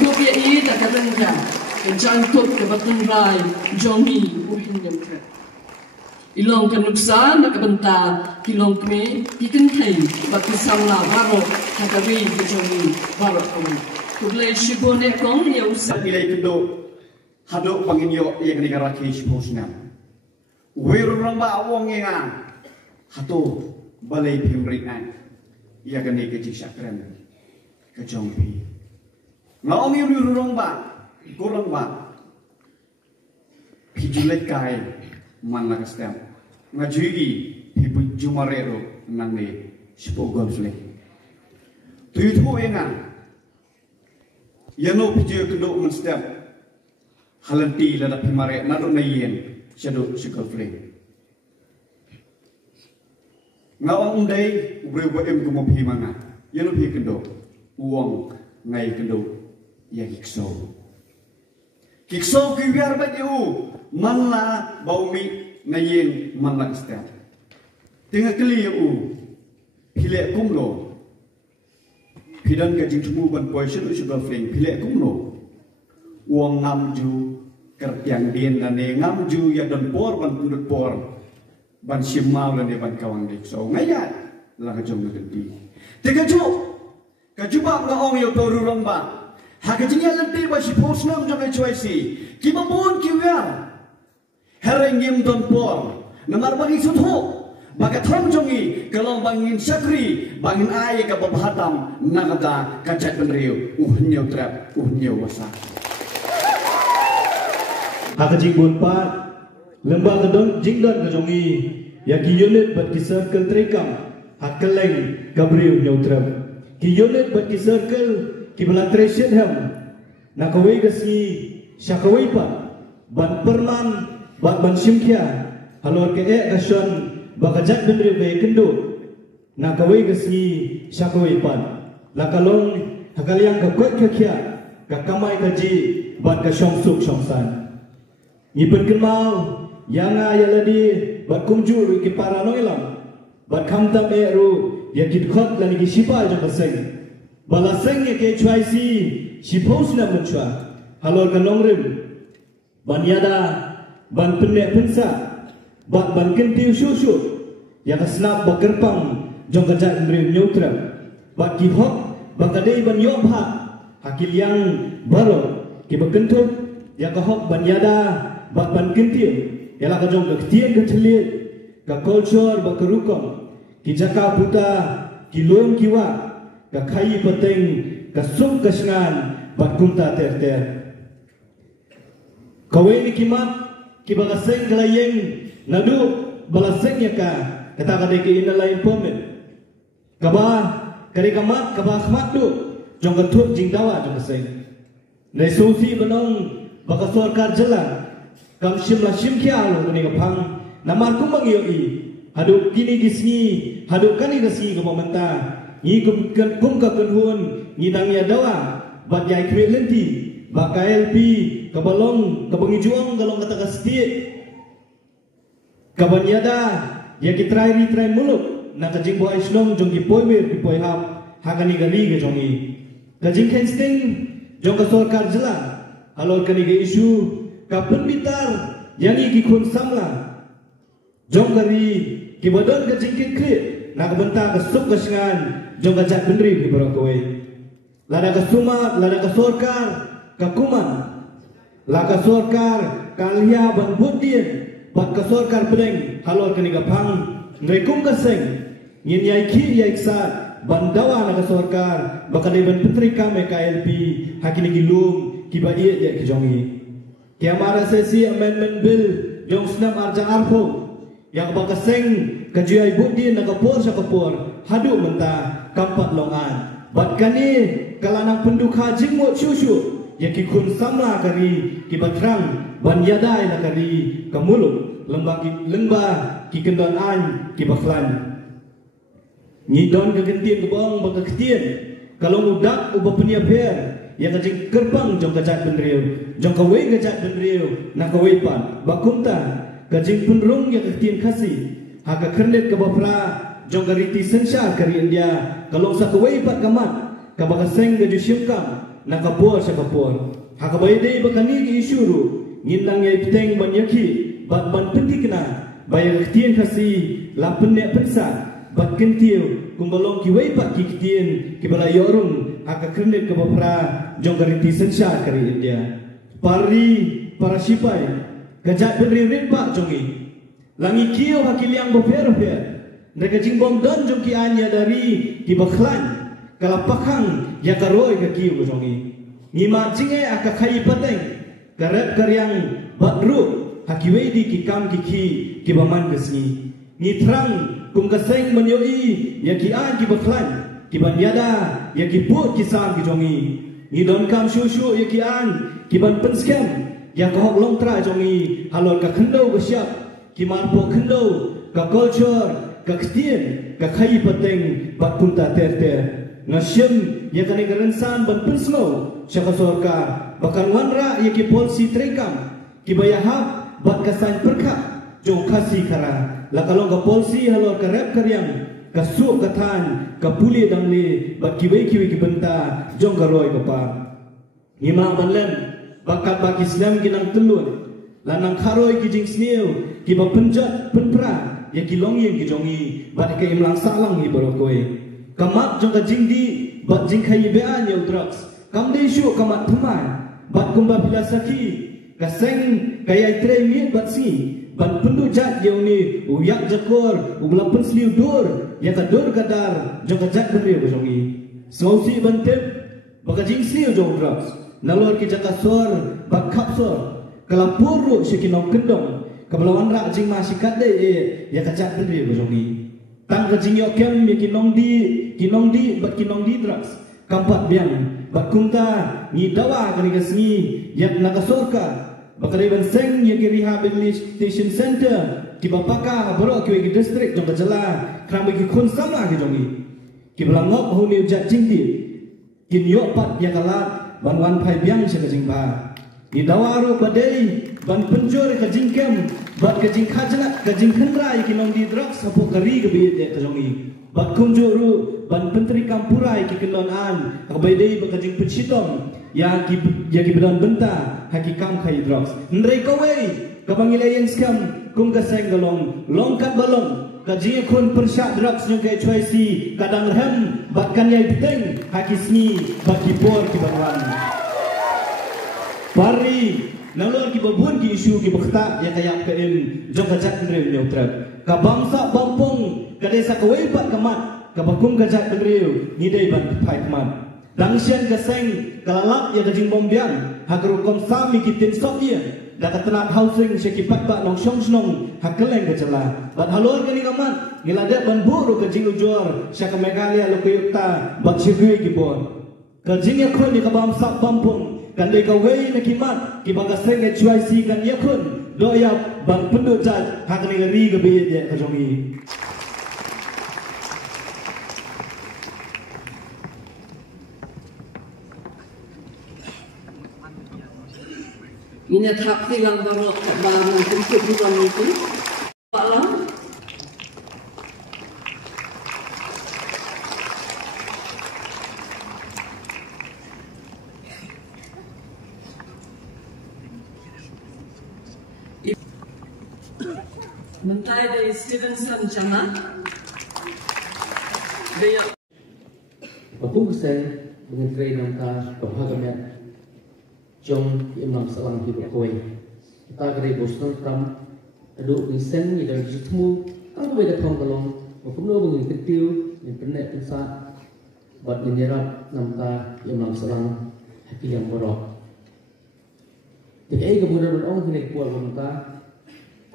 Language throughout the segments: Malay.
tup ya I tak katan ka. Kencang tup ke batun rai jongi uhin yang ter. Ilong kan nuksa nak benta kilong kme ikan kai batu sangla baro hakari ke jongi baro kami. Tublai shibone kong ya usah. Ilai kendo hado pangin yo yang negara ke shibosna. Wirurang ba awong yang hado balai pimrinan. Ia kan ke jisakran ke jongpi. Ngawang yang wirurang ba kurang ba. Pijulet kai mana kestem. Ngajui hibu jumarero nangne sepogol sule. Tujuh engan. Yano pijul kendo menstem. Halanti lada pimare nado nayen shadow sekol sule. Ngawang undai ubrego em kumo pimanga. Yano pi kendo uang ngai kendo ya kikso. Kikso kiwiar baju manla baumi nayen manla kestem. Tengah keli pilek kumlo. Pidan kajing tumu ban poison usual fling pilek kumlo. Uang ngamju kertiang din dan ngamju ya dan por ban pundut por ban simau dan ban kawang kikso ngayat lah kajong genti. Tengah kaju bak ngaong yo toru romba. Hakajingnya lenti ba si posnam jom choisi. Kimabon kiwia. Herengim don por. Namar bagi sutho. Baga thom jongi kalong bangin sakri bangin ai ka babhatam nagada kajat benriu uhnyo trap uhnyo wasa. Hakajing bon pat lembah kedon jingdon ka jongi ya ki unit bat ki circle trekam hakeleng gabriu nyautrap ki unit bat ki circle ki balantration ham nakawai gasi syakawai pa ban perman bat ban simkia halor ke kasyon bakajat benri be kendo nakawai gasi syakawai pan lakalong hagaliang ka kwet ka kya ka kamai kaji bat ka syongsuk syongsan ipen kenmal yanga yaladi bat kumjur ki paranoilam bat khamtam eru ya kidkhot lani ki sipa jo kaseng balaseng ke choisi sipos na menchwa halor ka nongrim ban yada ban penne pensa bat ban kentiu susu yang snap bakerpang jong kajat mri nyutra bat ki hok bakadei ban yobha hakil yang baro ki bakentu ya ka hok ban yada bat ban kentiu yala ka jong ketien ketelit ka culture bakerukom ki jaka puta ki lom kiwa ka khai pateng ka sum kasngan bat kumta ter kawai ni kimat ki bagaseng kalayeng nadu balaseng ya ka kata kadai ke ina lain permit kaba kari kamat kaba khmat du jong katuk jing dawa jong kaseng nei sosi banong baka sarkar jalan kam shimla shimkia lo ni kapang namar kumang yoi hadu kini gisni hadu kani gasi ko momenta ni kum ka kunhun ni nang ya dawa bat yai kre lenti baka LP kabalong kabangijuang galong kata kastie kabanyada ya kitrai muluk na kajing boy slong jong ki poiwer ki poihap hakani gali ge jongi kajing kensting jong ka sarkar jela halor kani ge isu ka penbitar yang ki khun samla jong gari ki badon kajing kre na kabenta ka sup kasengan jong ka jat benri ki borokoe lada ka sumat lada ka sarkar ka kuman la ka sarkar kalia ban budien bat ka sarkar pedeng halor kani ka phang ngekum kaseng yin yai ki yai sat bandawa na ka sarkar bakale ban putri kame KLP hakini gilum ki ba ye ki jongi ki amara sesi amendment bill jong snam arja arfo yang bakaseng kajui budi na kapor sa kapor hadu menta kampat longan bat kani kalana pendukha jingmo syusyu ya ki kun samla kari ki batrang ban yadai na kari kamuluk lembah ki kendon an ki baflan ni don ke gentien ke bong bang ketien kalau udak uba punya per yang kajing kerpang jong kajat benriu jong kawai kajat benriu na kawai pan bakumta kajing penrung yang ketien kasih haka kernet ke bafra jong kariti sensha kari India kalau sa kawai pat kamat kabakaseng gaju syimkam nakapur sa kapur. Hakabay day bakani ki isuru nginlang yai piteng ban yaki bat ban pentik na bayar tien kasi lapen ne pensa bat kentiu kumbalong ki wei pat ki tien ki bala yorum haka krenet ke bapra jong gariti sensha kari India pari para sipai gajat bedri rimpa jongi langi kio hakiliang bofer fer mereka jingbom dan jong ki anya dari ki baklan kalapakang ya karoi ka kio jongi ngima jinge aka khai pateng garap karyang badru hakiwei di ki kam ki baman kesni ngitrang kum kaseng menyoi ya ki an ki baklan ki ban yada ya ki put ki sam ki jongi ni don kam shu ya ki an ki ban penskem ya ka hok long tra jongi halon ka khendo ka siap ki man po khendo ka culture ka ktien ka khai pateng bat punta ter nasyem ya kani garansan ban pensno syaka sorka bakan wanra ya ki polisi trekam ki bayahab bat kasan perkap jong kasi kara la kalong ka polisi halor ka rap karyang ka su katan ka puli dangle bat ki ki benta jong ka roy ka pa ngima banlen bakat bak Islam kinang telun lanang kharoi ki jing sneu ki ba penjat penpra ya ki longyeng ki jongi bat ka imlang salang hi borokoi kamat jong ka jing di bat jing khai bean yo drugs kam de shu kamat thumai bat kumba filasaki kaseng kaya tre mi bat si ban pendu jat yang ni uyak jakor uglapen sliu dur ya ka dur gadar jong ka jat beri ko jongi sausi ban tep baka jing sliu jong drugs nalor ki jaka sor bak kapsor kalampur ru sikinong kendong kabelawan ra jing masikat de ya ka jat beri ko jongi tang ka jing yo kem mi kinong di bat kinong di drugs kampat biang bat kunta ni dawa kani kasni yak nakasorka bakariban seng yang di rehabilitation center ki bapaka bro ki district jong kajala kram ki khun sama ki jongi ki belangop huni ujat jingti kin yo pat ya kalat ban wan phai biang se ka jingba ni dawaro badai ban penjor ka jingkem bat ka jing khajna ka jing khandrai ki nong di drugs sapo kari ke bi de ka jongi bat kunjuru ban penteri kampurai ki kelon an ka badai ba ka jing pechitom ya ki bedan benta hakikam khai drugs ndrei kawei kabangilayan skam kum ka sengalong longkat balong ka jinge khun persya drugs nyong kai choisi kadang rem batkan yai piteng hakisni baki por ki barwan pari nalol ki babun ki isu ki bakta ya kayak pm jong ka jat ndrei neutral ka bangsa bampong ka desa kawei pat kamat ka bakum ka jat ndrei ni dei ban phai kamat Dangsian kaseng kalalak ya kajing bombian hagru kom sami kitin sokien da katenat housing sekipat ba nong syong snong hakeleng kecela bat halor kani kaman ngilade ban buru kajing ujor syaka megalia lokuyukta bat sigui kibon kajing yakun ni kabam sak bampung kan de kawei na kimat ki bagaseng e chuai si kan yakun doyap ban pendu jat hakani ngeri gabe je kajongi ini tak tilang barok barang untuk bukan itu malam mentai dari Stevenson Jamat dia Batung sen dengan trainer ta pembahagian Jom imam salam hidup koi. Kita kena boston tam aduk nisen ni dan jutmu. Kalau beda thong kalong, maupun orang kecil internet insat buat menyerap nampak imam salam hati yang borok. Jadi kemudian orang kena kuat kita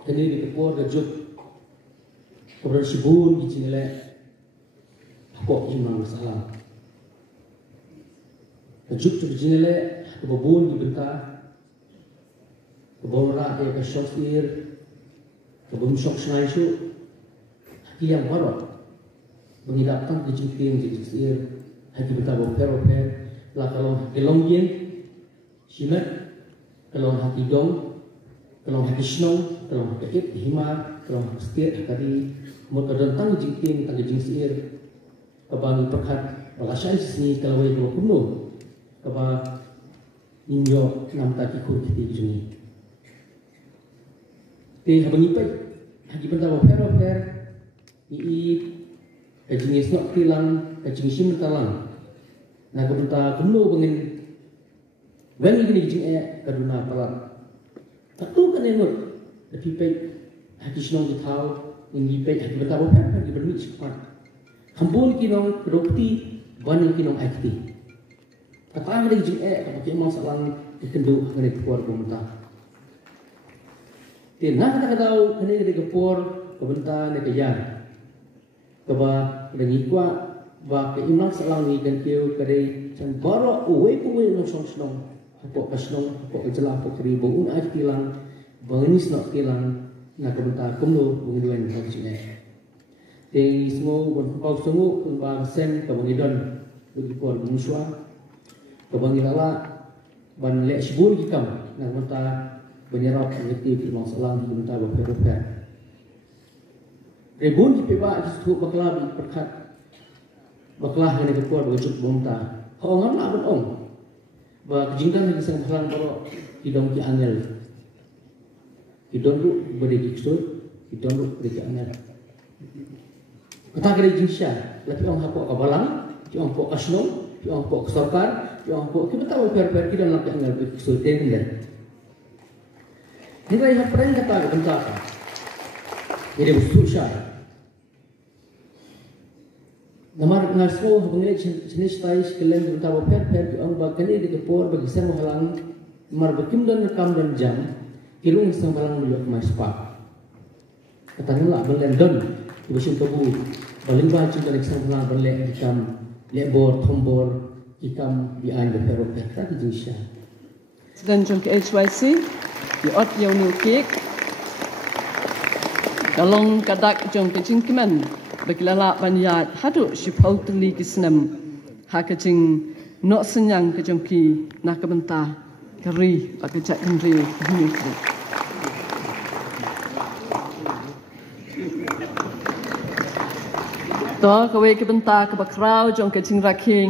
kena dikuat kejuk kemudian sibun di sini le kok imam salam. Kejuk tu di sini le kebun di bentah, kebun rakyat ke syosir, kebun syok senai su, haki yang baru, mengidapkan kejutin syosir, haki bentah boper, lah kalau gelong yen, simet, kalau haki dong, kalau haki snow, kalau haki it, himar, kalau haki setiap hari, mereka tentang kejutin syosir, kebun perkat, walasai sini kalau itu penuh. kaba inyo nam ta ki khur ki juni te habani pai hagi benda ba phero pher i kajing isnok tilang kajing sim talang na kabunta kumno bangin wani gini jing kaduna palat tatu kan enot tapi pai hagi snong di thau ini pai hagi benda ba pher hagi bermi cepat hambul kinong produkti banang kinong akti katang dari jing kapake masalang ikendu ngene kuar kumta tinah na kadaw kani dari kepor kabunta ne kayan kaba dari kwa ba ke imang salang ni kan keu kare chan baro uwe no song snong apo kasnong apo jela apo kribo un akti lang bangnis no kilang na kabunta kumno bungiduan ka jing te ismo bon pau sungu kun ba sen kabangidon bagi kuar muswa kabangilala ban le sibul kikam na mata banyarok ngeti di masalah di mata ba peroper rebun ki peba itu bakla bi perkat bakla ngene ke kuar bajut bomta ho ngam la ban ong ba jingkan ni sang halang baro kidong ki angel kidong lu bade kikso kidong lu bade ki angel kata kare jingsha lati ong hako kabalang ti ong po kasno ti ong po sarkar yang po kita tahu per kita nak angel kesulitan dia. Nilai hapren kata bentar. Jadi susah. Namar ngasmo pengelit jenis tais kalian bentar per yang bakali di kepor bagi saya menghalang mar bakim dan rekam dan jam kilung sang balang liok mas pak. Katanya lah belendon ibasin kabu balimba cinta sang balang berlek ikam lebor tombor ikam behind the peroper tadi jinsha dan jong ke HYC di ot yang new cake kalong kadak jong ke jingkiman bagilala banyat hadu shipau tuli kisnam hakajing no senyang ke jongki nak bentah keri bakajak kendri bumi kri to kawe ke bentah ke bakrau jong ke jing raking